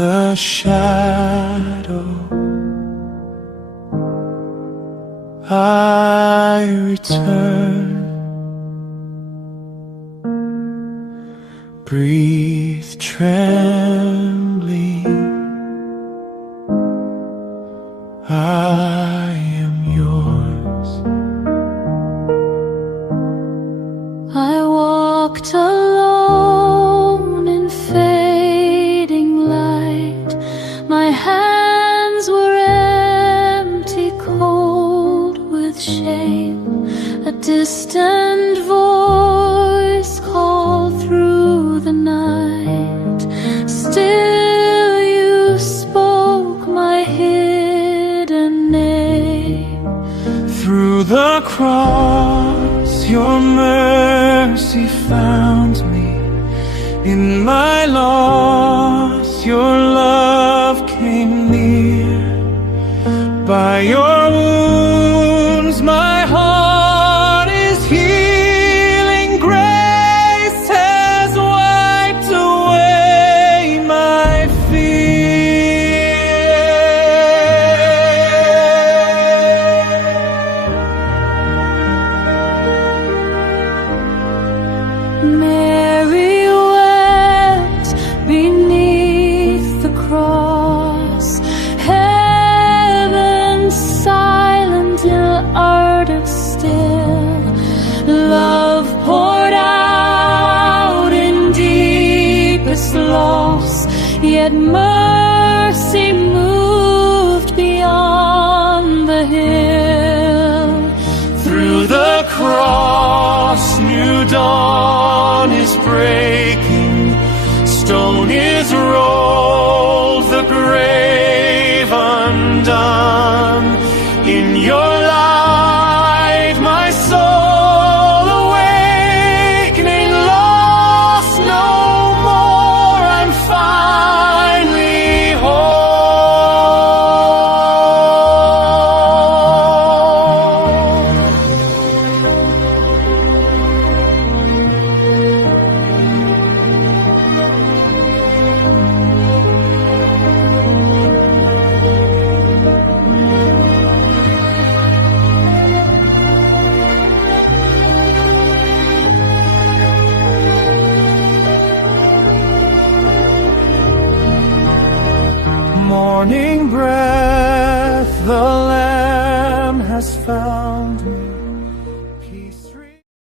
the shadow I return. Breathe trembling, I am yours. I walked alone in fading light. My hands were empty, cold with shame. A distant voice called through the night. Still you spoke my hidden name. Through the cross your mercy found me. In my loss your love came near. By your wounds my heart is healing. Grace has wiped away my fear. Mary wept beneath the cross. Heaven silent till ardent still. Love poured out in deepest loss. Yet mercy moved beyond the hill. Through the cross new dawn is breaking. Stone is rolled, the grave undone. In your light my soul awakening. Lost no more, I'm finally whole. Morning breath, the Lamb has found me.